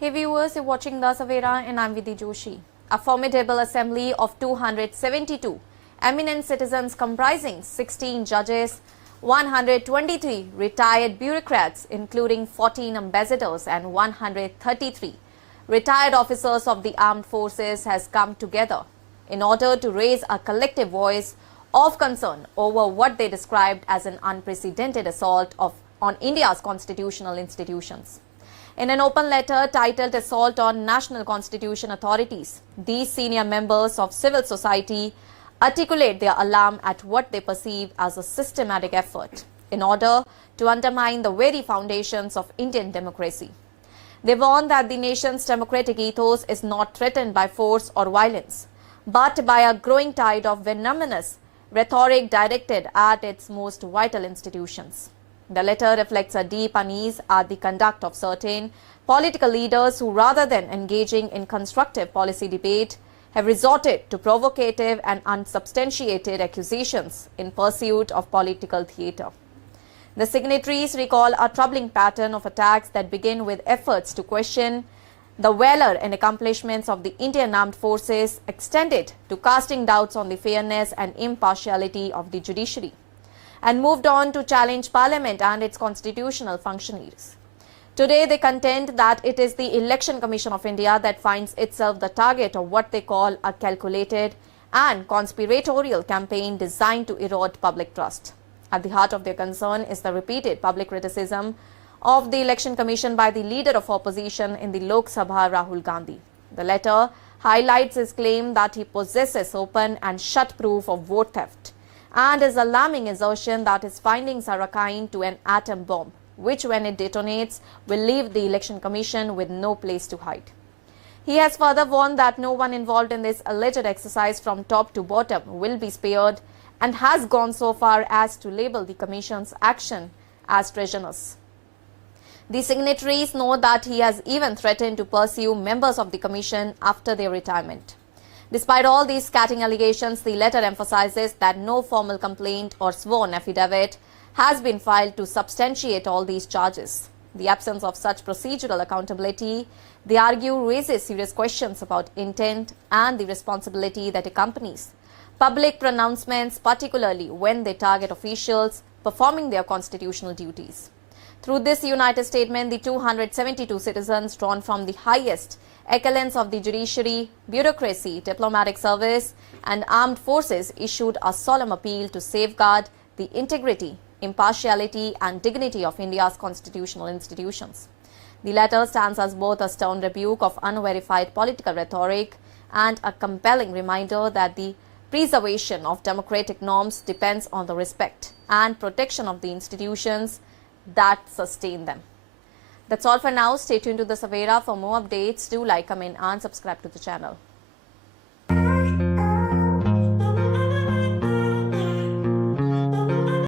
Hey viewers, you're watching The Savera and I'm Vidhi Joshi. A formidable assembly of 272 eminent citizens comprising 16 judges, 123 retired bureaucrats including 14 ambassadors and 133 retired officers of the armed forces has come together in order to raise a collective voice of concern over what they described as an unprecedented assault on India's constitutional institutions. In an open letter titled Assault on National Constitution Authorities, these senior members of civil society articulate their alarm at what they perceive as a systematic effort in order to undermine the very foundations of Indian democracy. They warn that the nation's democratic ethos is not threatened by force or violence, but by a growing tide of venomous rhetoric directed at its most vital institutions. The letter reflects a deep unease at the conduct of certain political leaders who, rather than engaging in constructive policy debate, have resorted to provocative and unsubstantiated accusations in pursuit of political theatre. The signatories recall a troubling pattern of attacks that begin with efforts to question the valor and accomplishments of the Indian armed forces, extended to casting doubts on the fairness and impartiality of the judiciary, and moved on to challenge Parliament and its constitutional functionaries. Today, they contend that it is the Election Commission of India that finds itself the target of what they call a calculated and conspiratorial campaign designed to erode public trust. At the heart of their concern is the repeated public criticism of the Election Commission by the leader of opposition in the Lok Sabha, Rahul Gandhi. The letter highlights his claim that he possesses open and shut proof of vote theft, and his alarming assertion that his findings are akin to an atom bomb, which when it detonates will leave the Election Commission with no place to hide. He has further warned that no one involved in this alleged exercise from top to bottom will be spared, and has gone so far as to label the Commission's action as treasonous. The signatories note that he has even threatened to pursue members of the Commission after their retirement. Despite all these scathing allegations, the letter emphasizes that no formal complaint or sworn affidavit has been filed to substantiate all these charges. The absence of such procedural accountability, they argue, raises serious questions about intent and the responsibility that accompanies public pronouncements, particularly when they target officials performing their constitutional duties. Through this united statement, the 272 citizens drawn from the highest echelons of the judiciary, bureaucracy, diplomatic service and armed forces issued a solemn appeal to safeguard the integrity, impartiality and dignity of India's constitutional institutions. The letter stands as both a stern rebuke of unverified political rhetoric and a compelling reminder that the preservation of democratic norms depends on the respect and protection of the institutions that sustain them. That's all for now. Stay tuned to The Savera for more updates. Do like, comment and subscribe to the channel.